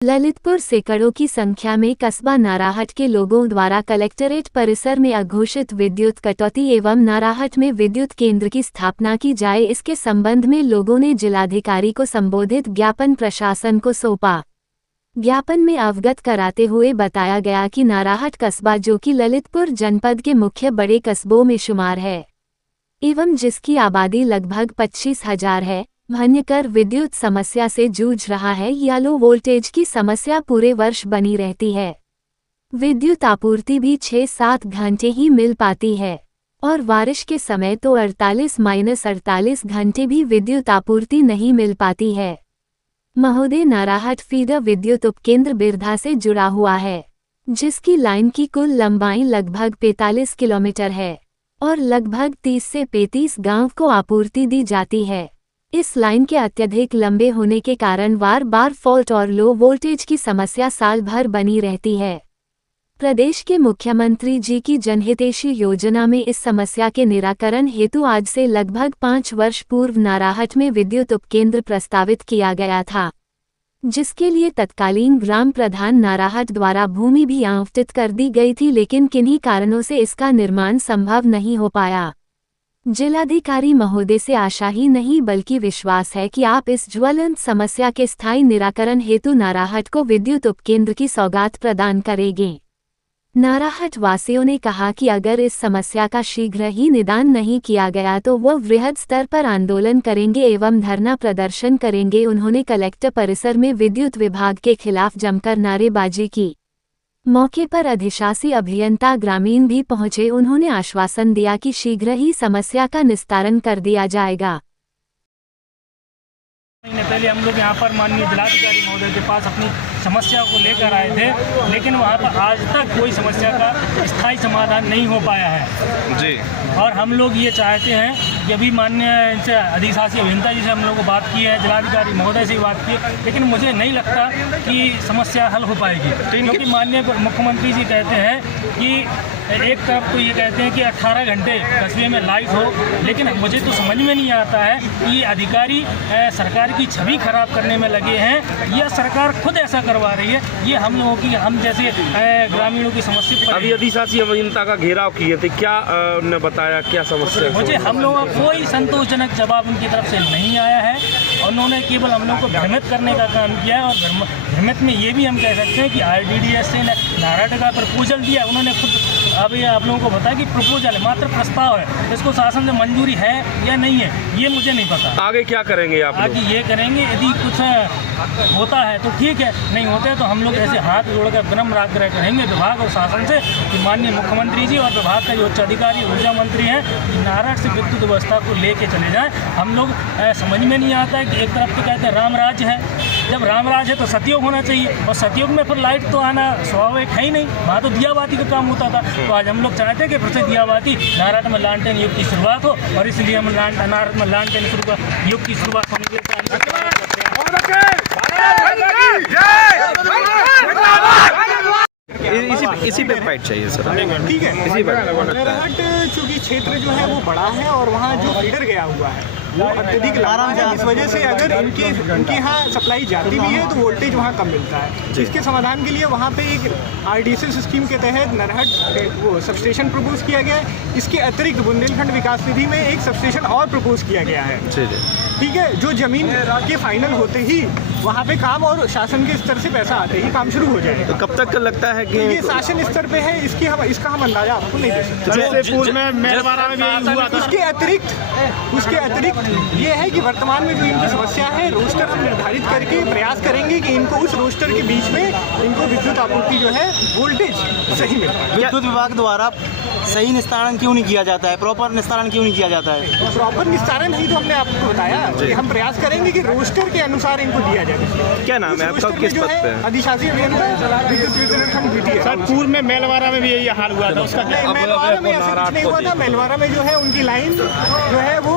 ललितपुर सैकड़ों की संख्या में कस्बा नाराहट के लोगों द्वारा कलेक्टरेट परिसर में अघोषित विद्युत कटौती एवं नाराहट में विद्युत केंद्र की स्थापना की जाए, इसके संबंध में लोगों ने जिलाधिकारी को संबोधित ज्ञापन प्रशासन को सौंपा। ज्ञापन में अवगत कराते हुए बताया गया कि नाराहट कस्बा, जो कि ललितपुर जनपद के मुख्य बड़े कस्बों में शुमार है एवं जिसकी आबादी लगभग 25,000 है, भयंकर विद्युत समस्या से जूझ रहा है। या लो वोल्टेज की समस्या पूरे वर्ष बनी रहती है। विद्युत आपूर्ति भी 6-7 घंटे ही मिल पाती है और बारिश के समय तो 48-48 घंटे भी विद्युत आपूर्ति नहीं मिल पाती है। महोदय, नाराहट फीडर विद्युत उपकेंद्र बिरधा से जुड़ा हुआ है, जिसकी लाइन की कुल लंबाई लगभग 45 किलोमीटर है और लगभग 30 से 35 गांव को आपूर्ति दी जाती है। इस लाइन के अत्यधिक लंबे होने के कारण बार बार फॉल्ट और लो वोल्टेज की समस्या साल भर बनी रहती है। प्रदेश के मुख्यमंत्री जी की जनहितैषी योजना में इस समस्या के निराकरण हेतु आज से लगभग 5 वर्ष पूर्व नाराहट में विद्युत उपकेंद्र प्रस्तावित किया गया था, जिसके लिए तत्कालीन ग्राम प्रधान नाराहट द्वारा भूमि भी आवंटित कर दी गई थी, लेकिन किन्हीं कारणों से इसका निर्माण संभव नहीं हो पाया। जिलाधिकारी महोदय से आशा ही नहीं बल्कि विश्वास है कि आप इस ज्वलंत समस्या के स्थायी निराकरण हेतु नाराहट को विद्युत उपकेंद्र की सौगात प्रदान करेंगे। नाराहट वासियों ने कहा कि अगर इस समस्या का शीघ्र ही निदान नहीं किया गया तो वह वृहद स्तर पर आंदोलन करेंगे एवं धरना प्रदर्शन करेंगे। उन्होंने कलेक्टर परिसर में विद्युत विभाग के खिलाफ जमकर नारेबाजी की। मौके पर अधिशासी अभियंता ग्रामीण भी पहुंचे। उन्होंने आश्वासन दिया कि शीघ्र ही समस्या का निस्तारण कर दिया जाएगा। महीने पहले हम लोग यहाँ पर माननीय जिलाधिकारी महोदय के पास अपनी समस्या को लेकर आए थे, लेकिन वहाँ पर आज तक कोई समस्या का स्थायी समाधान नहीं हो पाया है जी। और हम लोग ये चाहते हैं कि अभी माननीय इनसे अधिशासी अभियंता जी से हम लोग को बात की है, जिलाधिकारी महोदय से बात की है, लेकिन मुझे नहीं लगता कि समस्या हल हो पाएगी, क्योंकि माननीय मुख्यमंत्री जी कहते हैं कि एक तरफ तो ये कहते हैं कि 18 घंटे कस्बे में लाइट हो, लेकिन मुझे तो समझ में नहीं आता है कि ये अधिकारी सरकार की छवि खराब करने में लगे हैं या सरकार खुद ऐसा करवा रही है। ये हम लोगों की, हम जैसे ग्रामीणों की समस्या। अभी अधिशासी अभियंता का घेराव किए थे, क्या उन्होंने बताया, क्या समस्या? मुझे हम लोगों का कोई संतोषजनक जवाब उनकी तरफ से नहीं आया है। उन्होंने केवल हम लोगों को भ्रमित करने का काम किया है और भ्रमित में ये भी हम कह सकते हैं कि RDDS ने नारायण का प्रपोजल दिया। उन्होंने खुद अभी आप लोगों को बताया कि प्रपोजल है, मात्र प्रस्ताव है, इसको शासन से मंजूरी है या नहीं है ये मुझे नहीं पता। आगे क्या करेंगे आप? आगे ये करेंगे, यदि कुछ होता है तो ठीक है, नहीं होता है तो हम लोग ऐसे हाथ जोड़कर विनम्र आग्रह करेंगे विभाग और शासन से कि माननीय मुख्यमंत्री जी और विभाग का जो उच्च अधिकारी ऊर्जा मंत्री हैं कि नारायण से विद्युत व्यवस्था को लेके चले जाएं। हम लोग समझ में नहीं आता है कि एक तरफ तो कहते हैं राम राज्य है, जब राम राज्य है तो सतयुग होना चाहिए और सतयुग में फिर लाइट तो आना स्वाभाविक है ही नहीं, वहाँ तो दियाबाती का काम होता था। तो आज हम लोग चाहते हैं कि फिर से दियाबाती नारायण में लालटेन युग की शुरुआत हो और इसलिए हम नारायण में लालटेन युग की शुरुआत होने के इसी पे फाइट चाहिए सर। ठीक है, इसी नारायण चूँकि क्षेत्र जो है वो बड़ा है और वहाँ जो फीडर गया हुआ है वो अत्यधिक लंबा है, इस वजह से अगर इनके यहाँ सप्लाई जाती भी है तो वोल्टेज वहाँ कम मिलता है। इसके समाधान के लिए वहाँ पे एक RDSS स्कीम के तहत नरहट वो सबस्टेशन प्रपोज किया गया है। इसके अतिरिक्त बुंदेलखंड विकास निधि में एक सबस्टेशन और प्रपोज किया गया है। ठीक है, जो जमीन के फाइनल होते ही वहाँ पे काम और शासन के स्तर से पैसा आते ही काम शुरू हो जाएगा। तो कब तक लगता है कि ये शासन स्तर पे है, इसका हम अंदाजा आपको नहीं दे सकते। जैसे पूर्व में मेलवारा में भी यही हुआ था। उसके अतिरिक्त ये है कि वर्तमान में जो इनकी समस्या है, रोस्टर हम निर्धारित करके प्रयास करेंगे कि इनको उस रोस्टर के बीच में इनको विद्युत आपूर्ति जो है वोल्टेज सही मिल पाए। विद्युत विभाग द्वारा सही निस्तारण क्यों नहीं किया जाता है, प्रॉपर निस्तारण क्यों नहीं किया जाता है? प्रॉपर निस्तारण ही तो हमने आपको बताया कि हम प्रयास करेंगे कि रोस्टर के अनुसार इनको दिया जाए। क्या नाम है आपका, किस पद पे? अधिशासी अभियंता विद्युत वितरण खंड द्वितीय। सर, पूर्व में मेलवारा में भी यही हाल हुआ था, उसका मेलवारा में ऐसा कुछ नहीं हुआ था। मेलवारा में जो है उनकी लाइन जो है वो